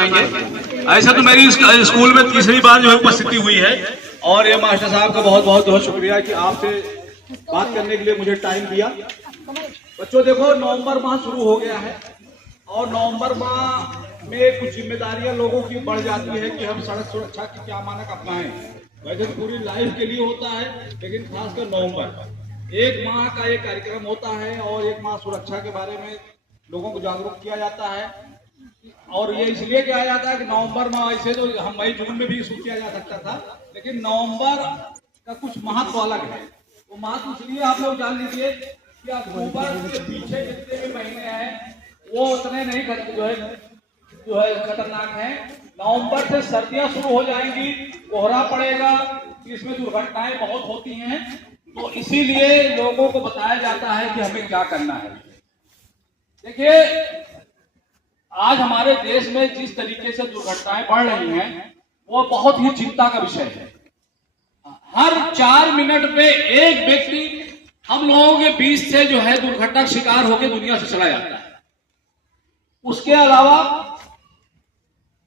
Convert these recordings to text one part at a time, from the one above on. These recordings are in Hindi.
आएंगे। ऐसा तो मेरी स्कूल में तीसरी बार जो है उपस्थिति हुई है और ये मास्टर साहब का बहुत बहुत शुक्रिया कि आपसे बात करने के लिए मुझे टाइम दिया। बच्चों देखो, नवंबर माह शुरू हो गया है और नवंबर माह में कुछ जिम्मेदारियां लोगों की बढ़ जाती है कि हम सड़क सुरक्षा के क्या मानक अपनाएं। वैसे तो पूरी लाइफ के लिए होता है, लेकिन खासकर नवंबर एक माह का एक कार्यक्रम होता है और एक माह सुरक्षा के बारे में लोगों को जागरूक किया जाता है। और ये इसलिए किया जाता है कि नवंबर माह, ऐसे तो हम मई जून में भी इसको किया जा सकता था, लेकिन नवंबर का कुछ महत्व अलग है। वो महत्व इसलिए आप लोग जान लीजिए कि अक्टूबर के पीछे जितने भी महीने हैं वो उतने नहीं जो है खतरनाक है। नवंबर से सर्दियां शुरू हो जाएंगी, कोहरा पड़ेगा, इसमें दुर्घटनाएं बहुत होती हैं। तो इसीलिए लोगों को बताया जाता है कि हमें क्या करना है। देखिए, आज हमारे देश में जिस तरीके से दुर्घटनाएं बढ़ रही हैं वो बहुत ही चिंता का विषय है। हर 4 मिनट पे एक व्यक्ति हम लोगों के बीच से जो है दुर्घटना शिकार होकर दुनिया से चला जाता है। उसके अलावा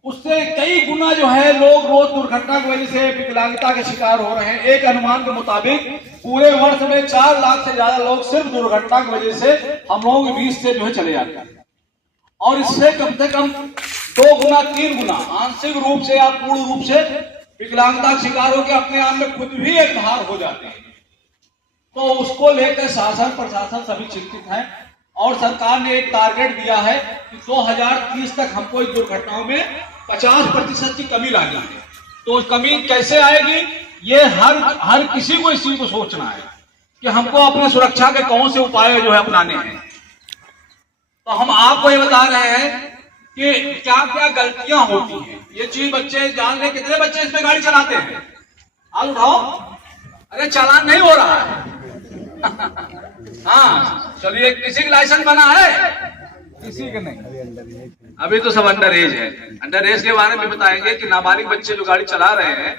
उससे कई गुना जो है लोग रोज दुर्घटना की वजह से विकलांगता के शिकार हो रहे हैं। एक अनुमान के मुताबिक पूरे वर्ष में 4 लाख से ज्यादा लोग सिर्फ दुर्घटना की वजह से हम लोगों के बीच से जो है चले जाते हैं। और इससे कम से कम 2 गुना 3 गुना आंशिक रूप से या पूर्ण रूप से विकलांगता का शिकार होकर अपने आप में खुद भी एक भार हो जाते हैं। तो उसको लेकर शासन प्रशासन सभी चिंतित हैं और सरकार ने एक टारगेट दिया है कि 2030 तक हमको इस दुर्घटनाओं में 50% की कमी लानी है। तो कमी कैसे आएगी, ये हर किसी को इस चीज को सोचना है कि हमको अपने सुरक्षा के कौन से उपाय जो है अपनाने हैं। तो हम आपको ये बता रहे हैं कि क्या क्या गलतियां होती हैं। ये चीज बच्चे जान ले। कितने बच्चे इसमें गाड़ी चलाते हैं? हाथ उठाओ। अरे चालान नहीं हो रहा है। हाँ चलिए, किसी का लाइसेंस बना है? किसी का नहीं, अभी तो सब अंडर एज है। अंडर एज के बारे में बताएंगे कि नाबालिग बच्चे जो गाड़ी चला रहे हैं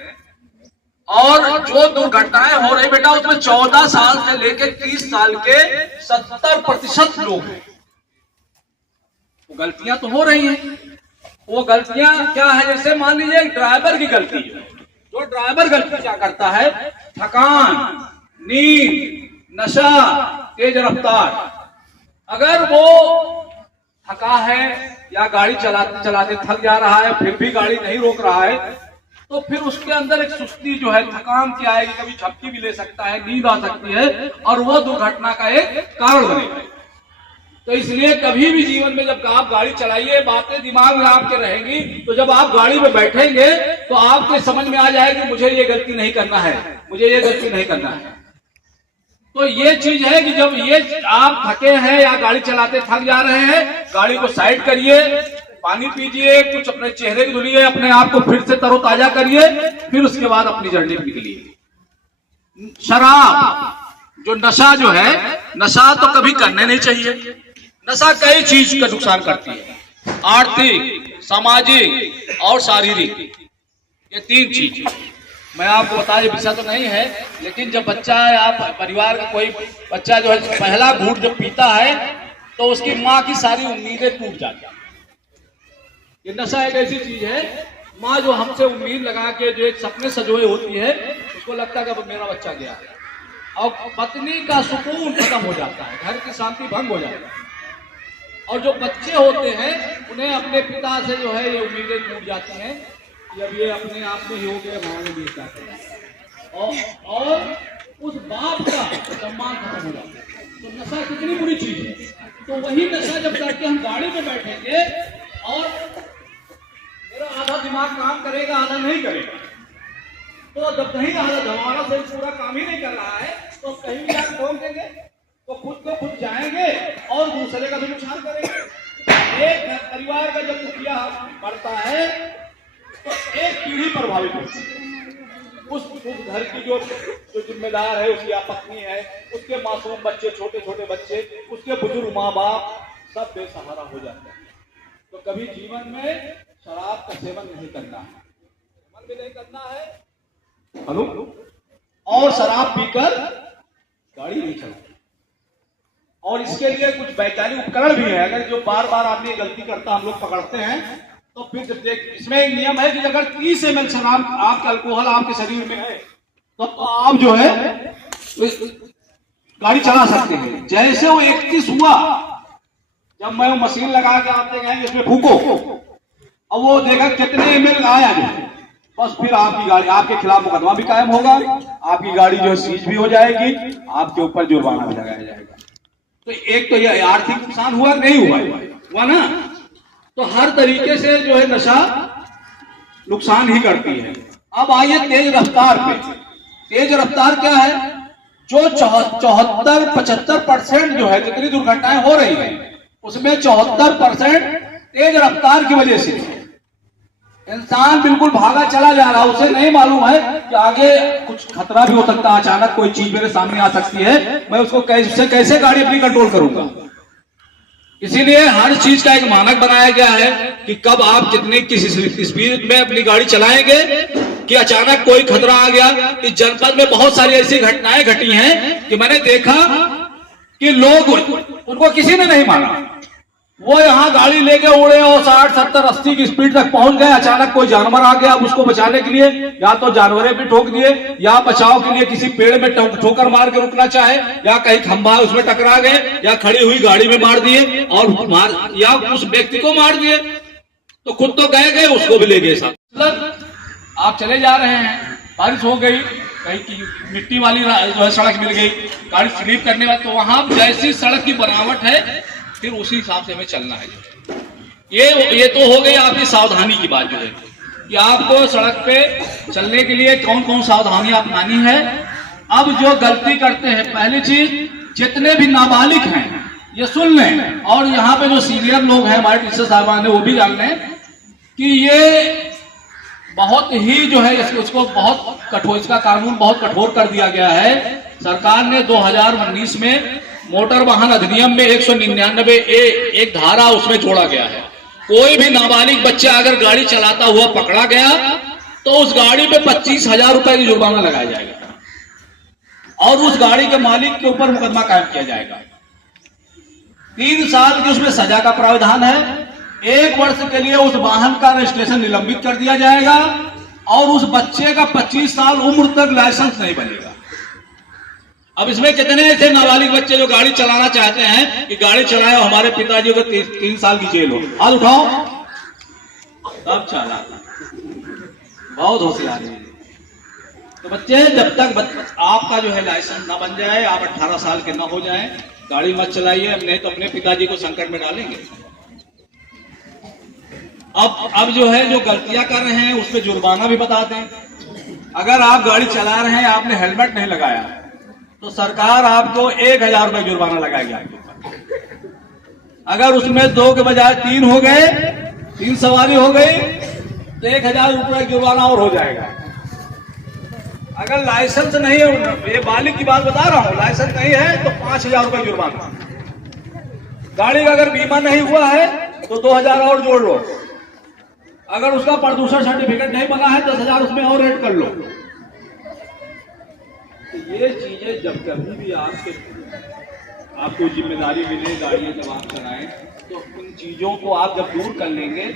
और जो दुर्घटनाएं हो रही बेटा, उसमें 14 साल से लेकर 30 साल के 70% लोग हैं। वो गलतियां तो हो रही हैं। वो गलतियां क्या है? जैसे मान लीजिए ड्राइवर की गलती है। जो ड्राइवर गलती क्या करता है? थकान, नींद, नशा, तेज रफ्तार। अगर वो थका है या गाड़ी चलाते चलाते थक जा रहा है फिर भी गाड़ी नहीं रोक रहा है, तो फिर उसके अंदर एक सुस्ती जो है, थकान की आएगी, कभी झपकी भी ले सकता है, नींद आ सकती है और वो दुर्घटना का एक कारण बनेगा। तो इसलिए कभी भी जीवन में जब आप गाड़ी चलाइए, बातें दिमाग में आपके रहेंगी, तो जब आप गाड़ी में बैठेंगे तो आपको समझ में आ जाएगी मुझे ये गलती नहीं करना है, मुझे ये गलती नहीं करना है। तो ये चीज है कि जब ये आप थके हैं या गाड़ी चलाते थक जा रहे हैं, गाड़ी को साइड करिए, पानी पीजिए, कुछ अपने चेहरे को धुलिए, अपने आप को फिर से तरोताजा करिए, फिर उसके बाद अपनी जर्नी पे निकलिए। शराब जो नशा जो है, नशा तो कभी करने नहीं चाहिए। नशा कई चीज का नुकसान करती है, आर्थिक, सामाजिक और शारीरिक। ये 3 चीज मैं आपको बता, ये विषय तो नहीं है, लेकिन जब बच्चा या परिवार का कोई बच्चा जो है पहला घूंट जब पीता है तो उसकी माँ की सारी उम्मीदें टूट जाती हैं। ये नशा एक ऐसी चीज है, माँ जो हमसे उम्मीद लगा के जो एक सपने सजोए होती है, उसको लगता है कि मेरा बच्चा गया है, और पत्नी का सुकून खत्म हो जाता है, घर की शांति भंग हो जाती है। और जो बच्चे होते हैं उन्हें अपने पिता से जो है ये उम्मीदें टूट जाती हैं, जब ये अपने आप में ही हो गया भावने भी जाते हैं और उस बाप का सम्मान खत्म हो जाता है। तो नशा कितनी बुरी चीज है। तो वही नशा जब करके हम गाड़ी में बैठेंगे और मेरा आधा दिमाग काम करेगा, आधा नहीं करेगा, तो जब कहीं हमारा से पूरा काम ही नहीं कर रहा है तो कहीं भी आप ठोक देंगे तो खुद को खुद जाएंगे और दूसरे का भी नुकसान करेंगे। एक परिवार का जब मुखिया बढ़ता है तो एक पीढ़ी प्रभावित होती है। उस घर की जो जिम्मेदार है, उसकी पत्नी है, उसके मासूम बच्चे, छोटे छोटे बच्चे, उसके बुजुर्ग माँ बाप सब बेसहारा हो जाते हैं। तो कभी जीवन में शराब का सेवन नहीं करना है, सेवन भी नहीं करना है, हेलो, और शराब पीकर गाड़ी नहीं चलानी। और इसके लिए कुछ वैज्ञानिक उपकरण भी है। अगर जो बार बार आदमी गलती करता हम लोग पकड़ते हैं तो फिर जब देख, इसमें एक नियम है कि अगर 30 ml शराब आपका अल्कोहल आपके शरीर में है तो आप जो है गाड़ी चला सकते हैं। जैसे वो 31 हुआ, जब मैं वो मशीन लगा के आप देखेंगे इसमें फूको, अब वो देखा कितने ml आया जो, बस फिर आपकी गाड़ी, आपके खिलाफ मुकदमा भी कायम होगा, आपकी गाड़ी जो है सीज भी हो जाएगी, आपके ऊपर जुर्माना भी लगाया जाएगा। तो एक तो ये आर्थिक नुकसान हुआ, नहीं हुआ ना। तो हर तरीके से जो है नशा नुकसान ही करती है। अब आइए तेज रफ्तार पे। तेज रफ्तार क्या है? जो 74-75% जो है जितनी दुर्घटनाएं हो रही है उसमें 74% तेज रफ्तार की वजह से। इंसान बिल्कुल भागा चला जा रहा है, उसे नहीं मालूम है कि आगे कुछ खतरा भी हो सकता है, अचानक कोई चीज मेरे सामने आ सकती है, मैं उसको कैसे गाड़ी अपनी कंट्रोल करूंगा। इसीलिए हर चीज का एक मानक बनाया गया है कि कब आप कितनी किस स्पीड में अपनी गाड़ी चलाएंगे कि अचानक कोई खतरा आ गया। इस जनपद में बहुत सारी ऐसी घटनाएं घटी हैं कि मैंने देखा कि लोग, उनको किसी ने नहीं माना, वो यहाँ गाड़ी लेके उड़े और 60, 70, 80 की स्पीड तक पहुंच गए। अचानक कोई जानवर आ गया, अब उसको बचाने के लिए या तो जानवरें भी ठोक दिए या बचाव के लिए किसी पेड़ में ठोकर मार के रुकना चाहे, या कहीं खंभा उसमें टकरा गए, या खड़ी हुई गाड़ी में मार दिए और या उस व्यक्ति को मार दिए। तो खुद तो गए, उसको भी ले गए साथ। आप चले जा रहे हैं, बारिश हो गई, कहीं की मिट्टी वाली जो है सड़क मिल गई, गाड़ी स्लिप करने वाली, तो वहां जैसी सड़क की बनावट है फिर उसी हिसाब से हमें चलना है। ये तो हो गई आपकी सावधानी की बात जो है कि आपको सड़क पे चलने के लिए कौन कौन सावधानी अपनानी है। अब जो गलती करते हैं, पहली चीज, जितने भी नाबालिग हैं ये सुन लें, और यहाँ पे जो सीनियर लोग हैं हमारे टीचर साहबान ने वो भी जान लें कि ये बहुत ही जो है इसको बहुत कठोर, इसका कानून बहुत कठोर कर दिया गया है। सरकार ने 2019 में मोटर वाहन अधिनियम में 199 एक धारा उसमें जोड़ा गया है। कोई भी नाबालिग बच्चा अगर गाड़ी चलाता हुआ पकड़ा गया तो उस गाड़ी पे 25,000 रुपए की जुर्माना लगाया जाएगा और उस गाड़ी के मालिक के ऊपर मुकदमा कायम किया जाएगा। 3 साल की उसमें सजा का प्रावधान है। 1 वर्ष के लिए उस वाहन का रजिस्ट्रेशन निलंबित कर दिया जाएगा और उस बच्चे का 25 साल उम्र तक लाइसेंस नहीं बनेगा। अब इसमें कितने ऐसे नाबालिग बच्चे जो गाड़ी चलाना चाहते हैं कि गाड़ी चलाए और हमारे पिताजी को 3 साल की जेल हो, हाथ उठाओ, तब चला। बहुत होशियार है। तो बच्चे, जब तक आपका जो है लाइसेंस ना बन जाए, आप 18 साल के ना हो जाएं, गाड़ी मत चलाइए, नहीं तो अपने पिताजी को संकट में डालेंगे। अब जो है जो गलतियां कर रहे हैं उस पर जुर्माना भी बता दें। अगर आप गाड़ी चला रहे हैं, आपने हेलमेट नहीं लगाया तो सरकार आपको 1,000 रुपए जुर्माना लगाएगी आपके ऊपर। अगर उसमें 2 के बजाय 3 हो गए, 3 सवारी हो गई तो 1,000 रुपए जुर्माना और हो जाएगा। अगर लाइसेंस नहीं है, ये बालिग की बात बता रहा हूं, लाइसेंस नहीं है तो 5,000 रुपए जुर्माना। गाड़ी का अगर बीमा नहीं हुआ है तो 2,000 और जोड़ लो। अगर उसका प्रदूषण सर्टिफिकेट नहीं बना है 10,000 उसमें और ऐड कर लो। तो ये चीजें जब कभी भी आपको जिम्मेदारी मिले गाड़ी जब आप चलाएं, तो उन चीजों को आप जब दूर कर लेंगे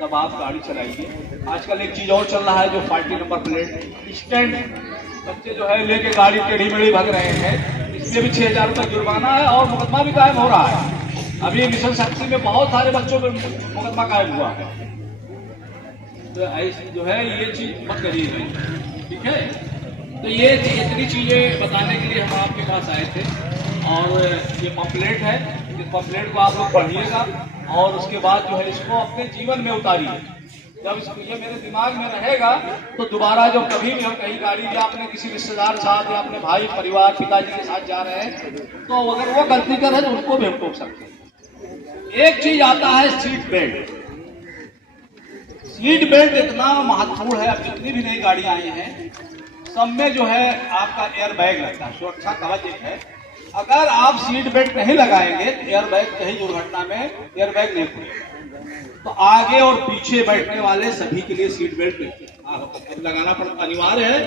तब आप गाड़ी चलाइए। आजकल एक चीज और चल रहा है जो फाल्टी नंबर प्लेट स्टैंड, बच्चे जो है लेके गाड़ी टेढ़ी मेढ़ी भाग रहे हैं, इसमें भी 6,000 रुपये जुर्माना है और मुकदमा भी कायम हो रहा है। अभी मिशन शक्ति में बहुत सारे बच्चों पर मुकदमा कायम हुआ है। तो ऐसी जो है ये चीज मत करिए, ठीक है। तो ये इतनी चीजें बताने के लिए हम आपके पास आए थे। और ये पम्पलेट है, इस पम्पलेट को आप लोग पढ़िएगा और उसके बाद जो है इसको अपने जीवन में उतारिए। जब ये मेरे दिमाग में रहेगा तो दोबारा जब कभी भी हम कहीं गाड़ी या अपने किसी रिश्तेदार साथ या अपने भाई परिवार पिताजी के साथ जा रहे हैं तो अगर वो गलती कर रहे हैं तो उनको भी हम टोक सकते हैं। एक चीज आता है सीट बेल्ट। सीट बेल्ट इतना महत्वपूर्ण है। अब जितनी भी नई गाड़ियां आई हैं सब में जो है आपका एयर बैग लगता है, सुरक्षा कवच एक है। अगर आप सीट बेल्ट नहीं लगाएंगे एयर बैग, कहीं दुर्घटना में एयर बैग नहीं खुलेगा। तो आगे और पीछे बैठने वाले सभी के लिए सीट बेल्ट लगाना अनिवार्य है।